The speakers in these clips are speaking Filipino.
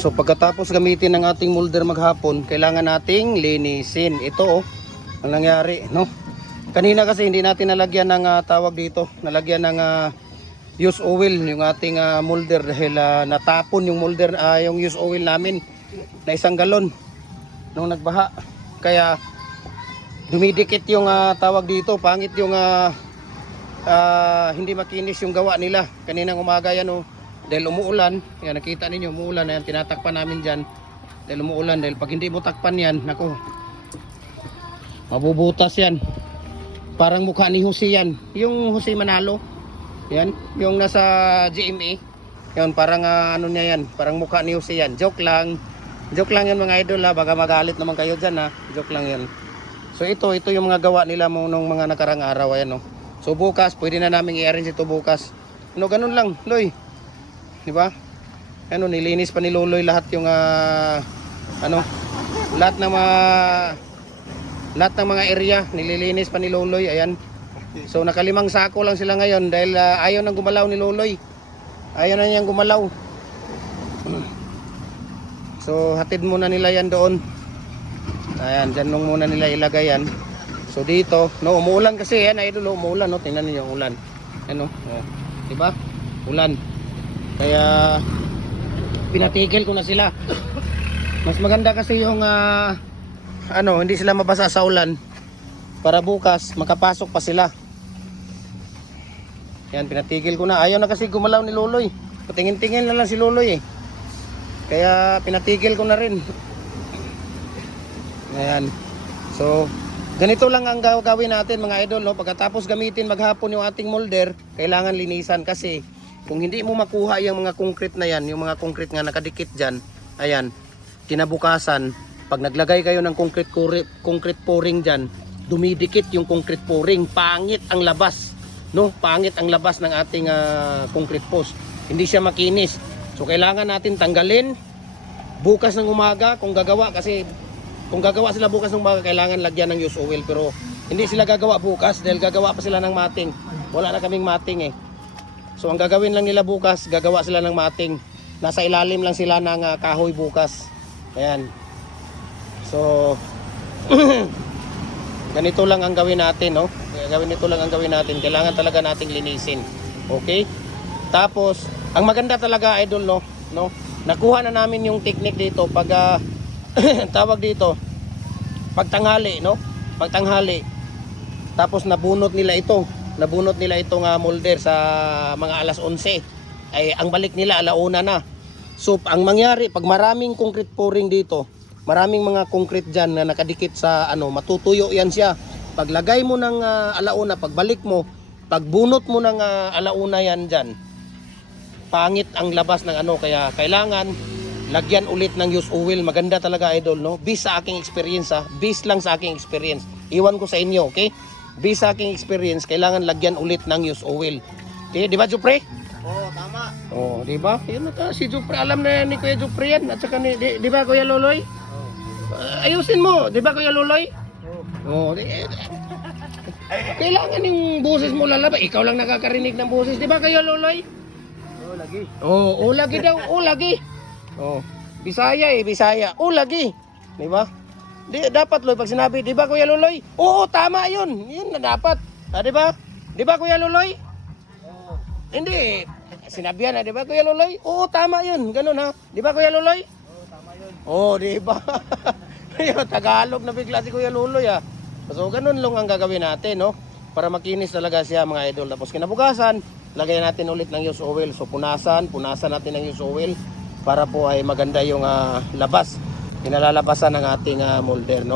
So pagkatapos gamitin ng ating molder maghapon, kailangan nating linisin. Ito ang nangyari, no? Kanina kasi hindi natin nalagyan ng tawag dito, nalagyan ng used oil yung ating molder dahil natapon yung molder, yung used oil namin na 1 galon nung nagbaha. Kaya dumidikit yung tawag dito, pangit yung hindi makinis yung gawa nila. Kaninang umaga yan dahil umuulan, yan nakita ninyo umuulan, yan tinatakpan namin dyan dahil umuulan, dahil pag hindi mo takpan yan, naku, mabubutas yan, parang mukha ni Jose yan, yung Jose Manalo yan, yung nasa GMA yan, parang ano niya yan, parang mukha ni Jose yan. Joke lang yan mga idol baka magalit naman kayo dyan joke lang yan. So ito yung mga gawa nila nung mga nakarang araw, ayan so bukas, pwede na namin i-arrange ito bukas. Ganun lang, Loy. Diba? Nilinis pa ni Loloy lahat yung lahat ng mga area nililinis pa ni Loloy, ayan. So nakalimang sako lang sila ngayon dahil ayaw nang gumalaw ni Loloy. Ayaw na niyang gumalaw. So hatid muna nila yan doon. Ayan, dyan nung muna nila ilagay yan. So dito, umuulan kasi yan, idol, umuulan, tingnan niyo yung ulan. Diba? Ulan. Kaya pinatigil ko na sila. Mas maganda kasi yung hindi sila mabasa sa ulan para bukas makapasok pa sila. Yan, pinatigil ko na. Ayaw na kasi gumalaw ni Loloy. Patingin-tingin na lang si Loloy Kaya pinatigil ko na rin. Ayan. So ganito lang ang gawin natin mga idol, pagkatapos gamitin maghapon yung ating molder, kailangan linisan kasi kung hindi mo makuha yung mga concrete na yan, yung mga concrete nga nakadikit dyan, ayan, kinabukasan, pag naglagay kayo ng concrete pouring dyan, dumidikit yung concrete pouring, pangit ang labas, pangit ang labas ng ating concrete post, hindi siya makinis. So kailangan natin tanggalin bukas ng umaga kung gagawa, kasi kung gagawa sila bukas ng umaga, kailangan lagyan ng used oil, pero hindi sila gagawa bukas dahil gagawa pa sila ng mating. Wala na kaming mating So ang gagawin lang nila bukas, gagawa sila ng mating. Nasa ilalim lang sila ng kahoy bukas. Ayan. So ganito lang ang gawin natin, Ganito lang ang gawin natin. Kailangan talaga nating linisin. Okay? Tapos, ang maganda talaga, idol, nakuha na namin yung technique dito pag tawag dito, pagtanghali, Pagtanghali. Tapos nabunot nila itong molder sa mga alas 11. Ay ang balik nila alauna na. So ang mangyari pag maraming concrete pouring dito, maraming mga concrete diyan na nakadikit sa matutuyo yan siya. Paglagay mo ng alauna, pagbalik mo, pagbunot mo ng alauna yan diyan, pangit ang labas ng kaya kailangan lagyan ulit ng used oil. Maganda talaga, idol, Based sa aking experience, based lang sa aking experience. Iwan ko sa inyo, okay? Based sa aking experience, kailangan lagyan ulit ng used oil. Okay, di ba, Jupre? Oo, tama. Oh, di ba? Yun na si Jupre, alam na ni Kuya Jupre yan. At saka di ba, Kuya Loloy? Ayusin mo, di ba, Kuya Loloy? Oo. Kailangan yung boses mo lalabas. Ikaw lang nakakarinig ng boses, di ba, Kuya Loloy? Oo, lagi. Oo, lagi daw, lagi. Oh, Bisaya Bisaya. Lagi. Di ba? Dapat, Loy, pag sinabi, di ba, Kuya Loloy? Oo, tama yun. Yun na dapat. Di ba? Di ba, Kuya Loloy? Oo. Hindi. Sinabihan na, di ba, Kuya Loloy? Oo, tama yun. Ganun, Di ba, Kuya Loloy? Oo, tama yun. Oo, di ba? Tagalog na bigla si Kuya Loloy, So, ganun lang ang gagawin natin, para makinis talaga siya, mga idol. Tapos kinabukasan, lagyan natin ulit ng used oil. So, punasan natin ng used oil para po ay maganda yung labas, inalalabasan ng ating molder,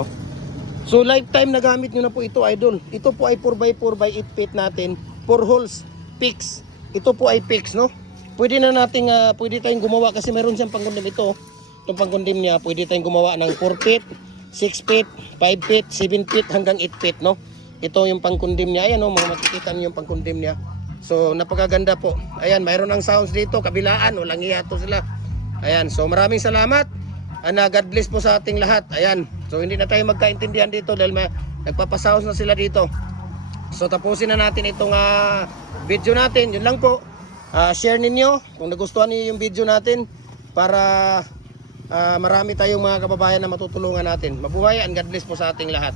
So lifetime na gamit nyo na po ito, idol. Ito po ay 4x4 by 8 feet natin, 4 holes, fix. Ito po ay fix, Pwede na nating pwede tayong gumawa kasi meron siyang pangkundim ito. Itong pangkundim niya, pwede tayong gumawa ng 4 feet, 6 feet, 5 feet, 7 feet hanggang 8 feet, Ito yung pangkundim niya. Ayan, mga makikita niyo yung pangkundim niya. So napakaganda po. Ayan, mayroon ng sounds dito, kabilaan, walang hiyato sila. Ayan, so maraming salamat. God bless po sa ating lahat. Ayan, so hindi na tayo magkaintindihan dito dahil nagpapasounds na sila dito. So tapusin na natin itong video natin. Yun lang po. Share ninyo kung nagustuhan niyo yung video natin para marami tayong mga kababayan na matutulungan natin. Mabuhay and God bless po sa ating lahat.